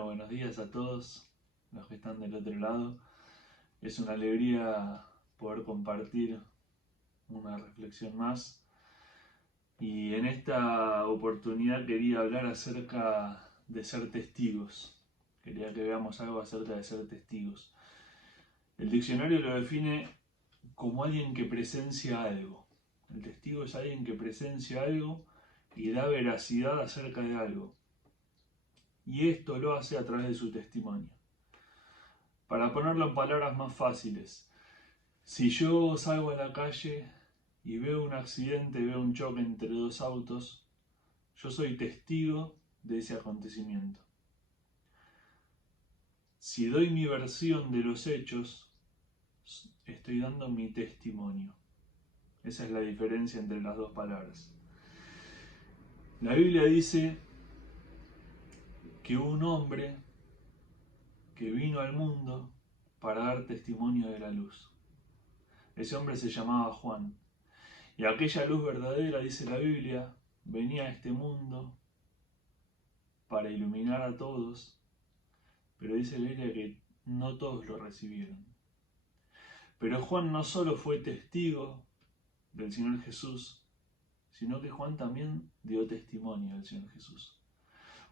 Bueno, buenos días a todos los que están del otro lado. Es una alegría poder compartir una reflexión más. Y en esta oportunidad quería hablar acerca de ser testigos. Quería que veamos algo acerca de ser testigos. El diccionario lo define como alguien que presencia algo. El testigo es alguien que presencia algo y da veracidad acerca de algo. Y esto lo hace a través de su testimonio. Para ponerlo en palabras más fáciles, si yo salgo a la calle y veo un accidente, veo un choque entre dos autos, yo soy testigo de ese acontecimiento. Si doy mi versión de los hechos, estoy dando mi testimonio. Esa es la diferencia entre las dos palabras. La Biblia dice que hubo un hombre que vino al mundo para dar testimonio de la luz. Ese hombre se llamaba Juan. Y aquella luz verdadera, dice la Biblia, venía a este mundo para iluminar a todos, pero dice la Biblia que no todos lo recibieron. Pero Juan no solo fue testigo del Señor Jesús, sino que Juan también dio testimonio del Señor Jesús.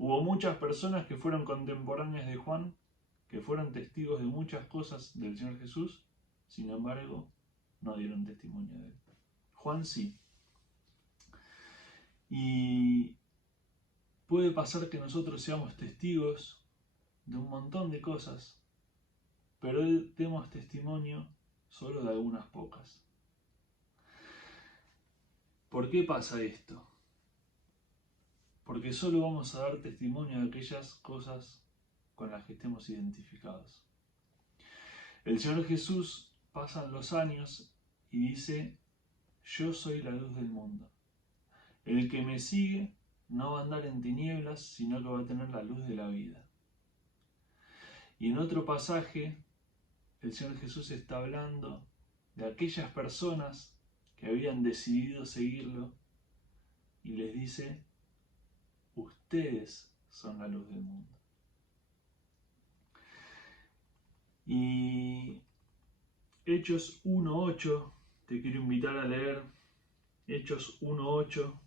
Hubo muchas personas que fueron contemporáneas de Juan, que fueron testigos de muchas cosas del Señor Jesús, sin embargo, no dieron testimonio de él. Juan sí. Y puede pasar que nosotros seamos testigos de un montón de cosas, pero demos testimonio solo de algunas pocas. ¿Por qué pasa esto? Porque solo vamos a dar testimonio de aquellas cosas con las que estemos identificados. El Señor Jesús pasan los años y dice: yo soy la luz del mundo. El que me sigue no va a andar en tinieblas, sino que va a tener la luz de la vida. Y en otro pasaje, el Señor Jesús está hablando de aquellas personas que habían decidido seguirlo y les dice: ustedes son la luz del mundo. Y Hechos 1:8, te quiero invitar a leer Hechos 1:8,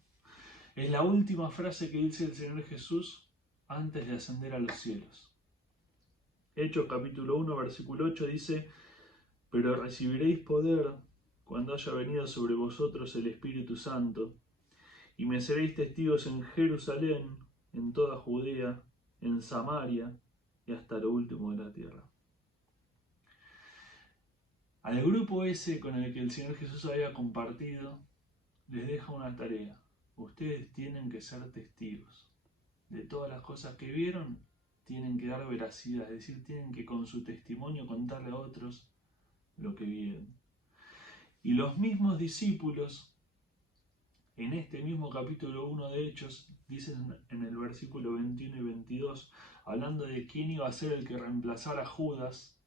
es la última frase que dice el Señor Jesús antes de ascender a los cielos. Hechos capítulo 1, versículo 8 dice: pero recibiréis poder cuando haya venido sobre vosotros el Espíritu Santo, y me seréis testigos en Jerusalén, en toda Judea, en Samaria y hasta lo último de la tierra. Al grupo ese con el que el Señor Jesús había compartido, les deja una tarea. Ustedes tienen que ser testigos de todas las cosas que vieron, tienen que dar veracidad, es decir, tienen que con su testimonio contarle a otros lo que vieron. Y los mismos discípulos, en este mismo capítulo 1 de Hechos, dicen en el versículo 21 y 22, hablando de quién iba a ser el que reemplazara a Judas,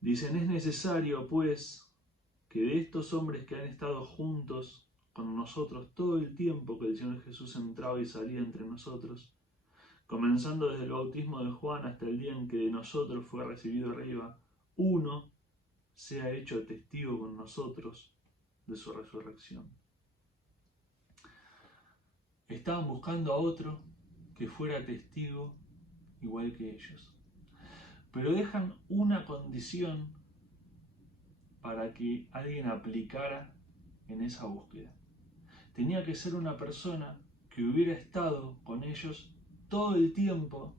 dicen: es necesario, pues, que de estos hombres que han estado juntos con nosotros todo el tiempo que el Señor Jesús entraba y salía entre nosotros, comenzando desde el bautismo de Juan hasta el día en que de nosotros fue recibido arriba, uno sea hecho testigo con nosotros de su resurrección. Estaban buscando a otro que fuera testigo igual que ellos, pero dejan una condición para que alguien aplicara en esa búsqueda. Tenía que ser una persona que hubiera estado con ellos todo el tiempo,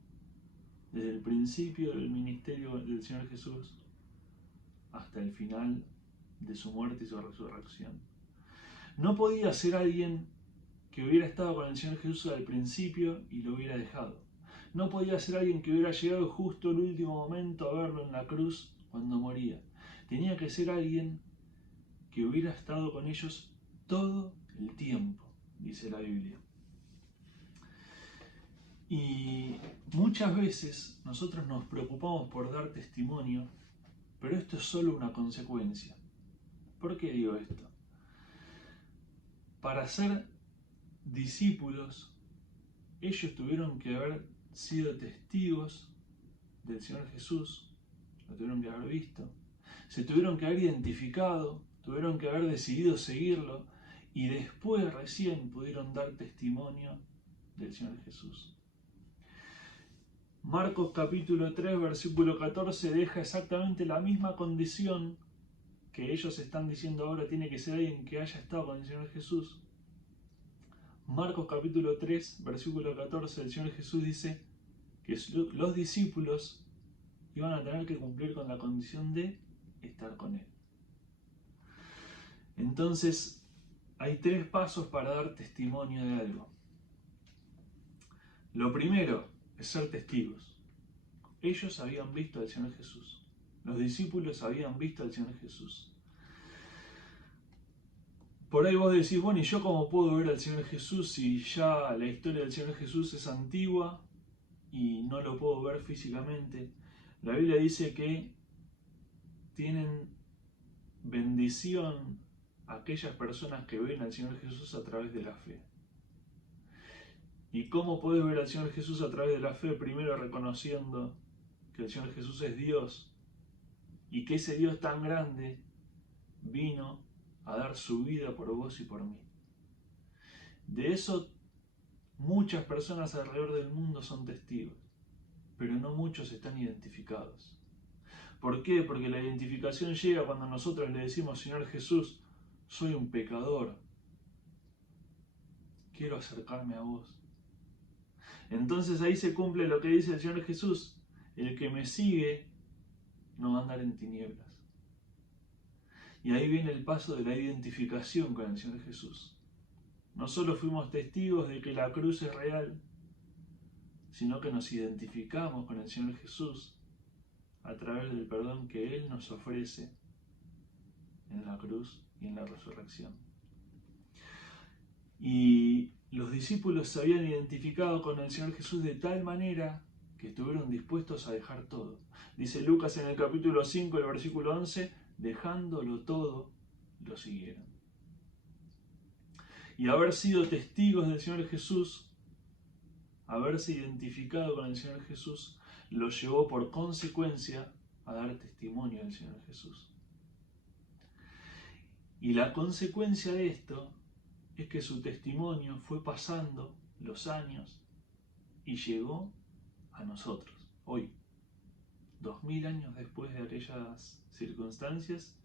desde el principio del ministerio del Señor Jesús hasta el final de su muerte y su resurrección. No podía ser alguien que hubiera estado con el Señor Jesús al principio y lo hubiera dejado. No podía ser alguien que hubiera llegado justo el último momento a verlo en la cruz cuando moría. Tenía que ser alguien que hubiera estado con ellos todo el tiempo, dice la Biblia. Y muchas veces nosotros nos preocupamos por dar testimonio, pero esto es solo una consecuencia. ¿Por qué digo esto? Para ser discípulos, ellos tuvieron que haber sido testigos del Señor Jesús, lo tuvieron que haber visto, se tuvieron que haber identificado, tuvieron que haber decidido seguirlo y después recién pudieron dar testimonio del Señor Jesús. Marcos capítulo 3, versículo 14 deja exactamente la misma condición que ellos están diciendo ahora tiene que ser alguien que haya estado con el Señor Jesús. Marcos capítulo 3, versículo 14, el Señor Jesús dice que los discípulos iban a tener que cumplir con la condición de estar con Él. Entonces, hay 3 pasos para dar testimonio de algo. Lo primero es ser testigos. Ellos habían visto al Señor Jesús. Los discípulos habían visto al Señor Jesús. Por ahí vos decís, bueno, ¿y yo cómo puedo ver al Señor Jesús si ya la historia del Señor Jesús es antigua y no lo puedo ver físicamente? La Biblia dice que tienen bendición aquellas personas que ven al Señor Jesús a través de la fe. ¿Y cómo podés ver al Señor Jesús a través de la fe? Primero reconociendo que el Señor Jesús es Dios y que ese Dios tan grande vino a dar su vida por vos y por mí. De eso muchas personas alrededor del mundo son testigos, pero no muchos están identificados. ¿Por qué? Porque la identificación llega cuando nosotros le decimos, Señor Jesús, soy un pecador, quiero acercarme a vos. Entonces ahí se cumple lo que dice el Señor Jesús, el que me sigue no va a andar en tinieblas. Y ahí viene el paso de la identificación con el Señor Jesús. No solo fuimos testigos de que la cruz es real, sino que nos identificamos con el Señor Jesús a través del perdón que Él nos ofrece en la cruz y en la resurrección. Y los discípulos se habían identificado con el Señor Jesús de tal manera que estuvieron dispuestos a dejar todo. Dice Lucas en el capítulo 5, el versículo 11, dejándolo todo, lo siguieron. Y haber sido testigos del Señor Jesús, haberse identificado con el Señor Jesús, lo llevó por consecuencia a dar testimonio del Señor Jesús. Y la consecuencia de esto es que su testimonio fue pasando los años y llegó a nosotros, hoy, 2000 años después de aquellas circunstancias.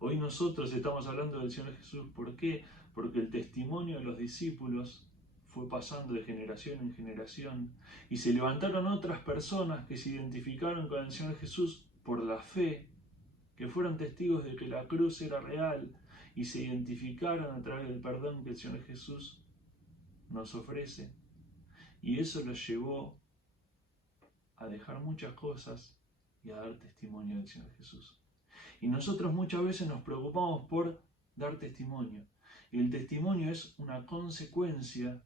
Hoy nosotros estamos hablando del Señor Jesús. ¿Por qué? Porque el testimonio de los discípulos fue pasando de generación en generación y se levantaron otras personas que se identificaron con el Señor Jesús por la fe, que fueron testigos de que la cruz era real y se identificaron a través del perdón que el Señor Jesús nos ofrece. Y eso los llevó a dejar muchas cosas y a dar testimonio del Señor Jesús. Y nosotros muchas veces nos preocupamos por dar testimonio. Y el testimonio es una consecuencia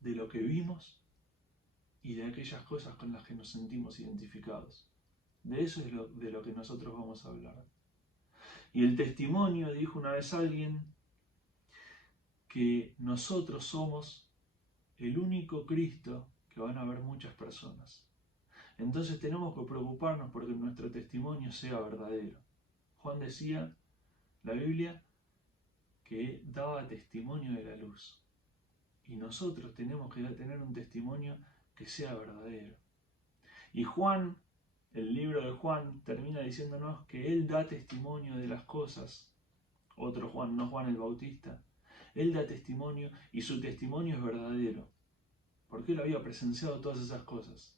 de lo que vimos y de aquellas cosas con las que nos sentimos identificados. De eso es de lo que nosotros vamos a hablar. Y el testimonio, dijo una vez alguien, que nosotros somos el único Cristo que van a ver muchas personas. Entonces tenemos que preocuparnos porque nuestro testimonio sea verdadero. Juan decía, la Biblia, que daba testimonio de la luz. Y nosotros tenemos que tener un testimonio que sea verdadero. Y Juan, el libro de Juan, termina diciéndonos que él da testimonio de las cosas. Otro Juan, no Juan el Bautista. Él da testimonio y su testimonio es verdadero. Porque él había presenciado todas esas cosas.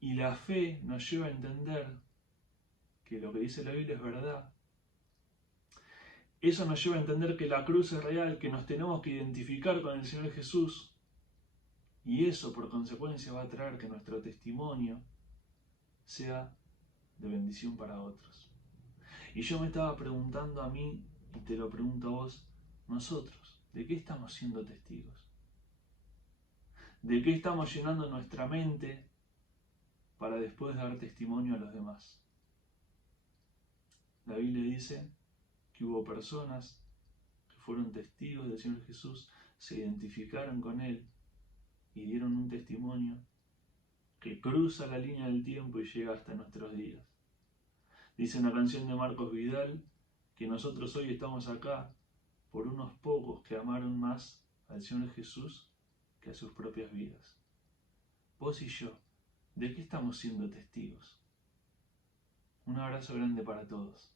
Y la fe nos lleva a entender que lo que dice la Biblia es verdad. Eso nos lleva a entender que la cruz es real, que nos tenemos que identificar con el Señor Jesús. Y eso, por consecuencia, va a traer que nuestro testimonio sea de bendición para otros. Y yo me estaba preguntando a mí, y te lo pregunto a vos, nosotros, ¿de qué estamos siendo testigos? ¿De qué estamos llenando nuestra mente para después dar testimonio a los demás? La Biblia dice que hubo personas que fueron testigos del Señor Jesús, se identificaron con Él y dieron un testimonio que cruza la línea del tiempo y llega hasta nuestros días. Dice una canción de Marcos Vidal que nosotros hoy estamos acá por unos pocos que amaron más al Señor Jesús que a sus propias vidas. Vos y yo, ¿de qué estamos siendo testigos? Un abrazo grande para todos.